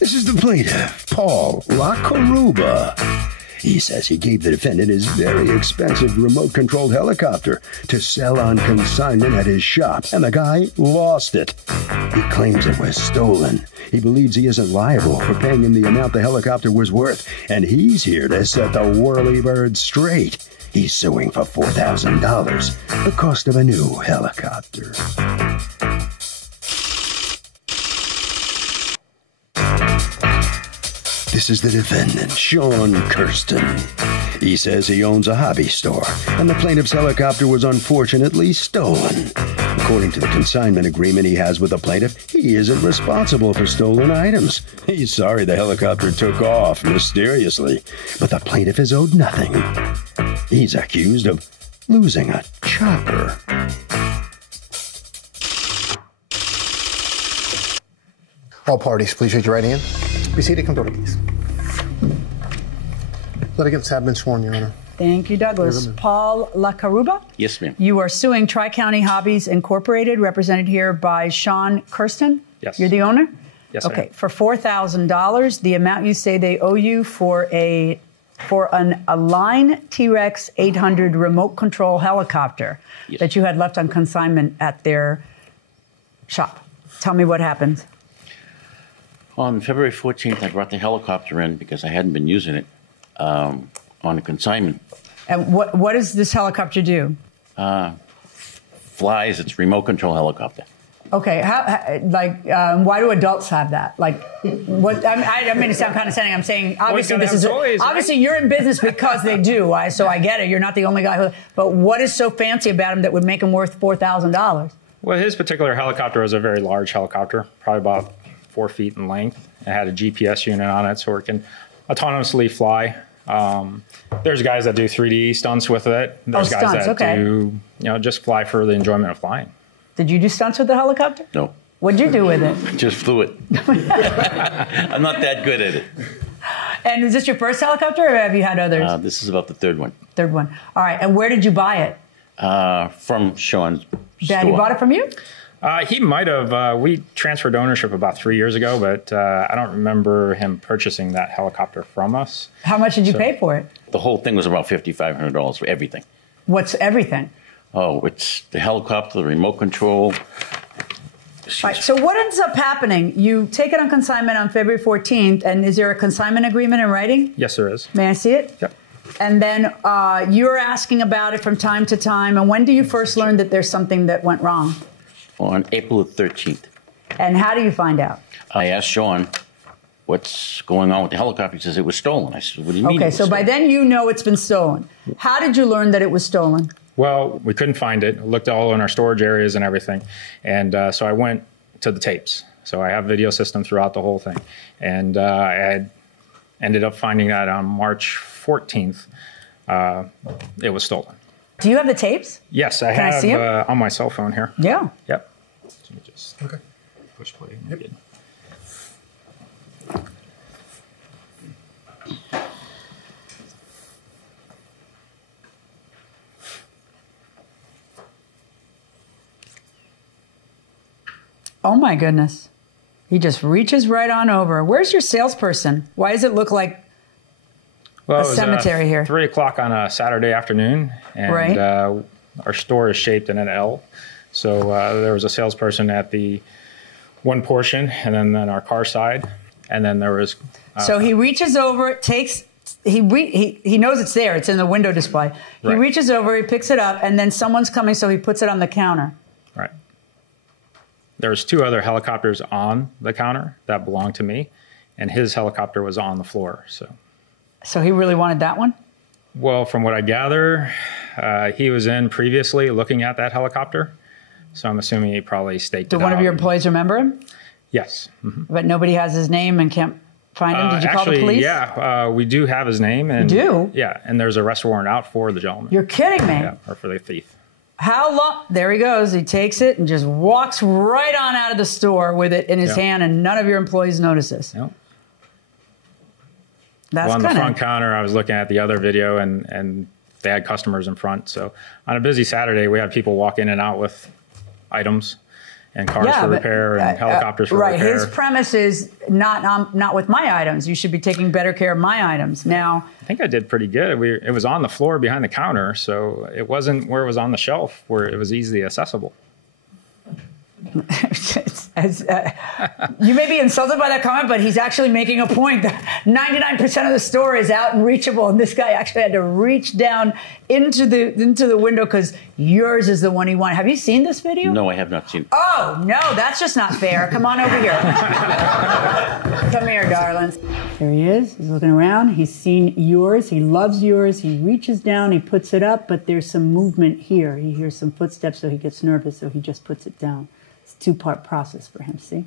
This is the plaintiff, Paul LaCaruba. He says he gave the defendant his very expensive remote-controlled helicopter to sell on consignment at his shop, and the guy lost it. He claims it was stolen. He believes he isn't liable for paying him the amount the helicopter was worth, and he's here to set the Whirly-Bird straight. He's suing for $4,000, the cost of a new helicopter. This is the defendant, Sean Kirsten. He says he owns a hobby store, and the plaintiff's helicopter was unfortunately stolen. According to the consignment agreement he has with the plaintiff, he isn't responsible for stolen items. He's sorry the helicopter took off mysteriously, but the plaintiff is owed nothing. He's accused of losing a chopper. All parties, please raise your right hand. Be seated. Come forward, please. Litigants have been sworn, Your Honor. Thank you, Douglas. Paul LaCaruba? Yes, ma'am. You are suing Tri-County Hobbies Incorporated, represented here by Sean Kirsten? Yes. You're the owner? Yes, I am. Okay, for $4,000, the amount you say they owe you for a Line T-Rex 800 remote control helicopter that you had left on consignment at their shop. Tell me what happened. On February 14th, I brought the helicopter in because I hadn't been using it on a consignment. And what does this helicopter do? Flies. It's a remote control helicopter. Okay, why do adults have that? Like, what? I mean to sound condescending. I'm saying obviously obviously you're in business because they do. So I get it. You're not the only guy who. But what is so fancy about him that would make him worth $4,000? Well, his particular helicopter was a very large helicopter, probably about 4 feet in length. It had a GPS unit on it, so it can autonomously fly. There's guys that do 3D stunts with it. There's guys that do, just fly for the enjoyment of flying. Did you do stunts with the helicopter? No. What'd you do with it? Just flew it. I'm not that good at it. And is this your first helicopter, or have you had others? This is about the third one. Third one. All right. And where did you buy it? From Sean's Daddy store. bought it from you? He might have. We transferred ownership about 3 years ago, but I don't remember him purchasing that helicopter from us. How much did you pay for it? The whole thing was about $5,500 for everything. What's everything? Oh, it's the helicopter, the remote control. Right. So what ends up happening? You take it on consignment on February 14th, and is there a consignment agreement in writing? Yes, there is. May I see it? Yep. And then you're asking about it from time to time. And when do you first learn that there's something that went wrong? On April the 13th. And how do you find out? I asked Sean, what's going on with the helicopter? He says it was stolen. I said, what do you mean? Okay, so by then you know it's been stolen. How did you learn that it was stolen? Well, we couldn't find it. Looked all in our storage areas and everything. And so I went to the tapes. So I have a video system throughout the whole thing. And I had ended up finding that on March 14th, it was stolen. Do you have the tapes? Yes, I have see 'em? on my cell phone here. Yeah. Yep. Let me just push play. Yep. Oh my goodness. He just reaches right on over. Where's your salesperson? Why does it look like a cemetery here? 3 o'clock on a Saturday afternoon, and our store is shaped in an L. So there was a salesperson at the one portion, and then our car side, and then there was. So he reaches over, takes. He knows it's there. It's in the window display. He reaches over, he picks it up, and then someone's coming, so he puts it on the counter. Right. There's 2 other helicopters on the counter that belong to me, and his helicopter was on the floor. So he really wanted that one? Well, from what I gather, he was in previously looking at that helicopter. So I'm assuming he probably staked it out. Did one of your employees remember him? Yes. Mm-hmm. But nobody has his name and can't find him? Did you call the police? Yeah, we do have his name. And, you do? Yeah, and there's a arrest warrant out for the gentleman. You're kidding me? Yeah, or for the thief. How long? There he goes. He takes it and just walks right on out of the store with it in his hand, and none of your employees notice this. Yep. That's on the front counter, I was looking at the other video, and they had customers in front. So on a busy Saturday, we had people walk in and out with items. and cars for repair and helicopters for repair. Right. His premise is not with my items. You should be taking better care of my items. Now, I think I did pretty good. It was on the floor behind the counter, so it wasn't where it was on the shelf where it was easily accessible. You may be insulted by that comment, but he's actually making a point that 99% of the store is out and reachable, and this guy actually had to reach down into the window because yours is the one he wanted. Have you seen this video? No, I have not seen it. Oh, no, that's just not fair. Come on over here. Come here, darlings. There he is. He's looking around. He's seen yours. He loves yours. He reaches down. He puts it up, but there's some movement here. He hears some footsteps, so he gets nervous, so he just puts it down. It's a two-part process for him, see?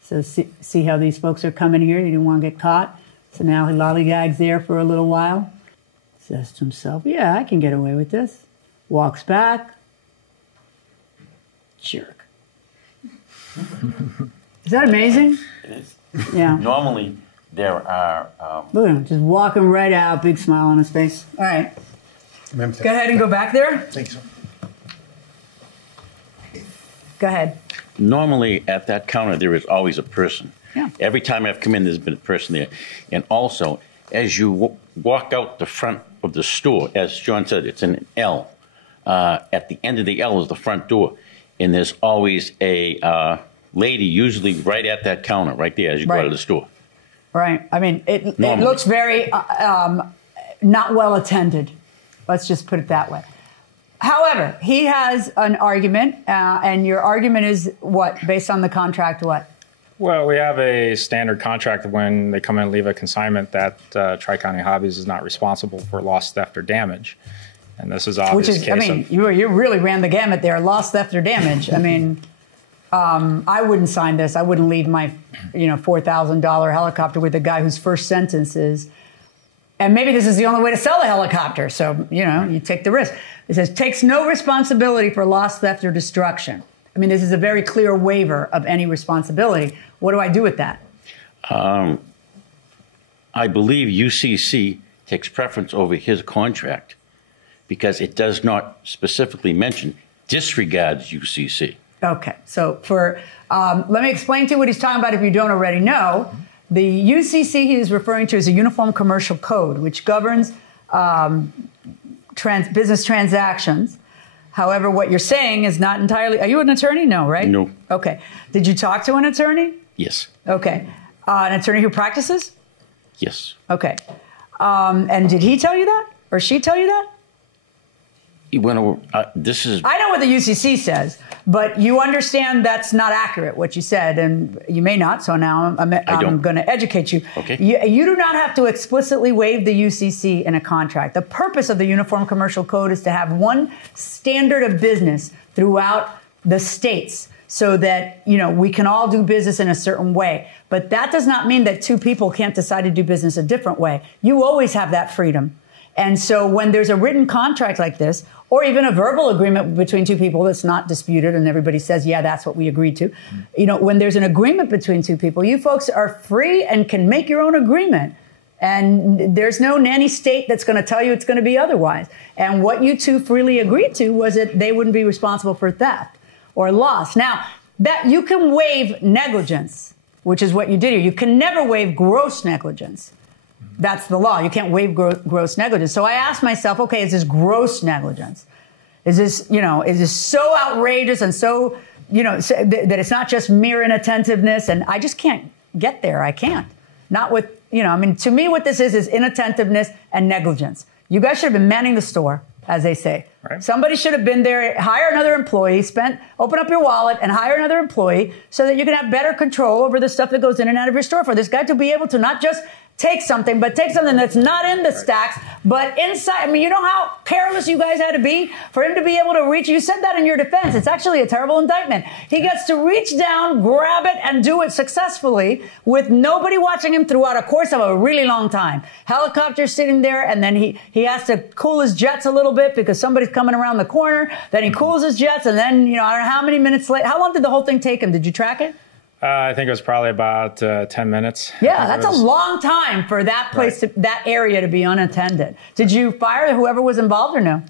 So see how these folks are coming here? They didn't want to get caught. So now he lollygags there for a little while. Says to himself, yeah, I can get away with this. Walks back. Jerk. Is that amazing? It is. Yeah. Normally, there are... Look at him, just walking right out, big smile on his face. All right. Go ahead and go back there. Thanks. Go ahead. Normally, at that counter, there is always a person. Yeah. Every time I've come in, there's been a person there. And also, as you walk out the front of the store, as John said, it's an L. At the end of the L is the front door. And there's always a lady, usually right at that counter, right there, as you go out of the store. Right. I mean, it looks very not well attended. Let's just put it that way. However, he has an argument, and your argument is what? Based on the contract, what? Well, we have a standard contract when they come in and leave a consignment that Tri-County Hobbies is not responsible for loss, theft, or damage. And this is obvious. Which is, I mean, you really ran the gamut there. Loss, theft, or damage. I mean, I wouldn't sign this. I wouldn't leave my, $4,000 helicopter with a guy whose first sentence is, and maybe this is the only way to sell a helicopter. So, you take the risk. It says, takes no responsibility for loss, theft, or destruction. I mean, this is a very clear waiver of any responsibility. What do I do with that? I believe UCC takes preference over his contract because it does not specifically mention disregards UCC. Okay. So let me explain to you what he's talking about if you don't already know. The UCC he is referring to is a Uniform Commercial Code, which governs business transactions. However, what you're saying is not entirely... Are you an attorney? No, right? No. Okay. Did you talk to an attorney? Yes. Okay. An attorney who practices? Yes. Okay. And did he tell you that? Or she tell you that? He went over... this is... I know what the UCC says, but you understand that's not accurate, what you said, and you may not, so now I'm going to educate you. Okay. You do not have to explicitly waive the UCC in a contract. The purpose of the Uniform Commercial Code is to have one standard of business throughout the states so that, we can all do business in a certain way. But that does not mean that two people can't decide to do business a different way. You always have that freedom. And so when there's a written contract like this, or even a verbal agreement between two people that's not disputed and everybody says, yeah, that's what we agreed to. When there's an agreement between two people, you folks are free and can make your own agreement. And there's no nanny state that's going to tell you it's going to be otherwise. And what you two freely agreed to was that they wouldn't be responsible for theft or loss. Now, that you can waive negligence, which is what you did here. You can never waive gross negligence. That's the law. You can't waive gross negligence. So I asked myself, okay, is this gross negligence? Is this, is this so outrageous and so, that it's not just mere inattentiveness? And I just can't get there. I can't. Not with, to me, what this is inattentiveness and negligence. You guys should have been manning the store, as they say. Right. Somebody should have been there, hire another employee, open up your wallet and hire another employee so that you can have better control over the stuff that goes in and out of your store. For this guy to be able to not just take something that's not in the stacks, but inside. I mean, you know how careless you guys had to be for him to be able to reach. You said that in your defense. It's actually a terrible indictment. He gets to reach down, grab it, and do it successfully with nobody watching him throughout a course of a really long time. Helicopter sitting there, and then he has to cool his jets a little bit because somebody's coming around the corner. Then he cools his jets, and then, I don't know how many minutes later. How long did the whole thing take him? Did you track it? I think it was probably about 10 minutes. Yeah, that's a long time for that place, that area to be unattended. Did you fire whoever was involved or no?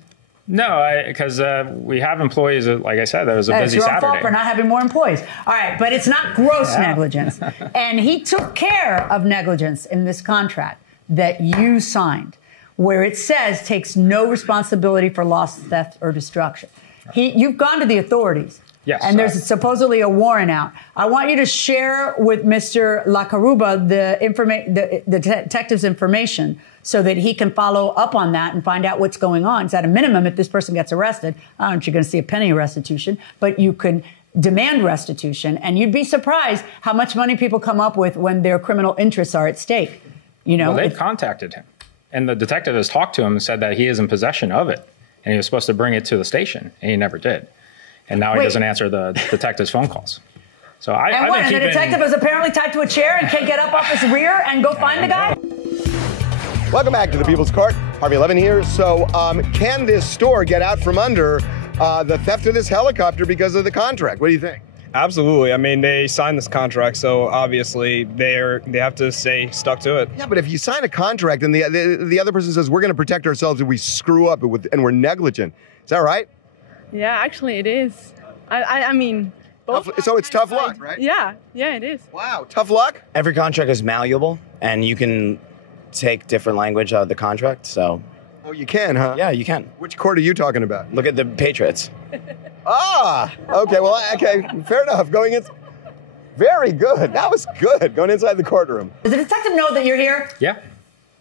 No, because we have employees, like I said, that was a busy it's your Saturday. fault for not having more employees. All right, but it's not gross negligence. And he took care of negligence in this contract that you signed, where it says takes no responsibility for loss, theft, or destruction. You've gone to the authorities. Yes. And there's supposedly a warrant out. I want you to share with Mr. Lacaruba the detective's information so that he can follow up on that and find out what's going on. So at a minimum, if this person gets arrested, I don't know if you're going to see a penny of restitution, but you can demand restitution. And you'd be surprised how much money people come up with when their criminal interests are at stake. You know, well, they contacted him. And the detective has talked to him and said that he is in possession of it. And he was supposed to bring it to the station, and he never did. And now he doesn't answer the detective's phone calls. So the detective is apparently tied to a chair and can't get up off his rear and go find the guy? Welcome back to the People's Court. Harvey Levin here. So can this store get out from under the theft of this helicopter because of the contract? What do you think? Absolutely. I mean, they signed this contract, so obviously they have to stay stuck to it. Yeah, but if you sign a contract and the other person says, we're going to protect ourselves if we screw up and we're negligent, is that right? Yeah, actually it is. I mean, both. So it's tough luck, right? Yeah, it is. Wow, tough luck? Every contract is malleable, and you can take different language out of the contract, so. Oh, you can, huh? Yeah, you can. Which court are you talking about? Look at the Patriots. Okay, well, okay, fair enough. Very good. That was good, going inside the courtroom. Does the detective know that you're here? Yeah.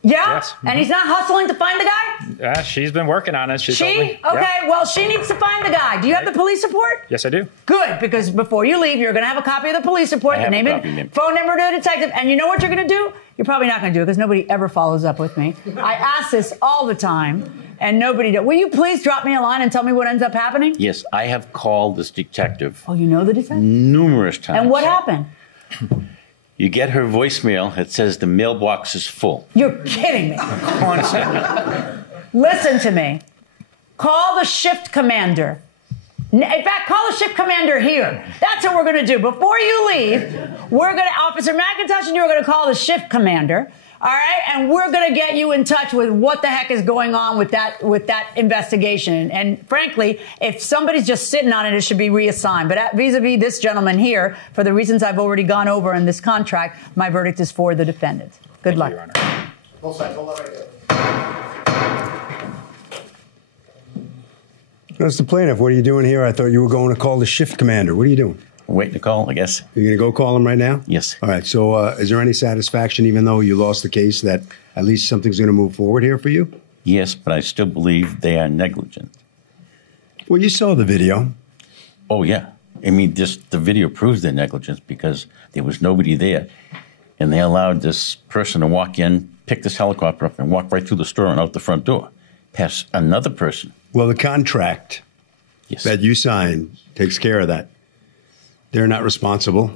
Yeah? Yes. And he's not hustling to find the guy? Yeah, she's been working on it. She told me. Okay, Yeah. well, she needs to find the guy. Do you have the police report? Yes, I do. Good, because before you leave, you're going to have a copy of the police report, the name and phone number to the detective, and you know what you're going to do? You're probably not going to do it because nobody ever follows up with me. I ask this all the time, and nobody does. Will you please drop me a line and tell me what ends up happening? Yes, I have called this detective. Oh, you know the detective? Numerous times. And what happened? You get her voicemail. It says the mailbox is full. You're kidding me. Constantly. Listen to me. Call the shift commander. In fact, call the shift commander here. That's what we're going to do. Before you leave, Officer McIntosh and you are going to call the shift commander. All right, and we're going to get you in touch with what the heck is going on with that investigation. And frankly, if somebody's just sitting on it, it should be reassigned. But vis-a-vis this gentleman here, for the reasons I've already gone over in this contract, my verdict is for the defendant. Good luck. Your Honor. Both sides, hold on right there. That's the plaintiff. What are you doing here? I thought you were going to call the shift commander. What are you doing? Waiting to call, I guess. You're going to go call him right now? Yes. All right. So is there any satisfaction, even though you lost the case, that at least something's going to move forward here for you? Yes, but I still believe they are negligent. Well, you saw the video. Oh, yeah. I mean, just the video proves their negligence because there was nobody there. And they allowed this person to walk in, pick this helicopter up, and walk right through the store and out the front door, past another person. Well, the contract that you signed takes care of that. They're not responsible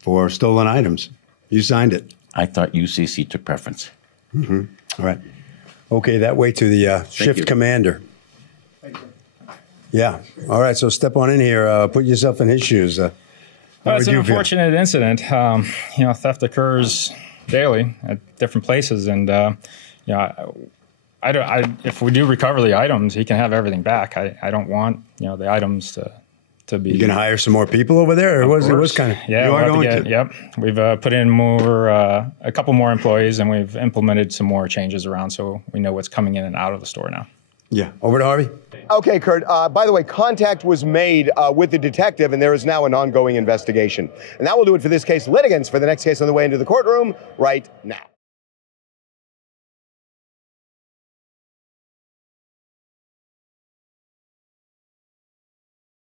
for stolen items. You signed it. I thought UCC took preference. Mm-hmm. All right. Okay, that way to the shift commander. Thank you. Yeah. All right, so step on in here. Put yourself in his shoes. Well, it's an unfortunate incident. Theft occurs daily at different places. And, if we do recover the items, he can have everything back. I don't want, the items to be. You going to hire some more people over there? Or it was kind of. Yeah, yep. We've put in a couple more employees, and we've implemented some more changes around so we know what's coming in and out of the store now. Yeah. Over to Harvey. Okay, Kurt. By the way, contact was made with the detective, and there is now an ongoing investigation. And that will do it for this case. Litigants for the next case on the way into the courtroom right now.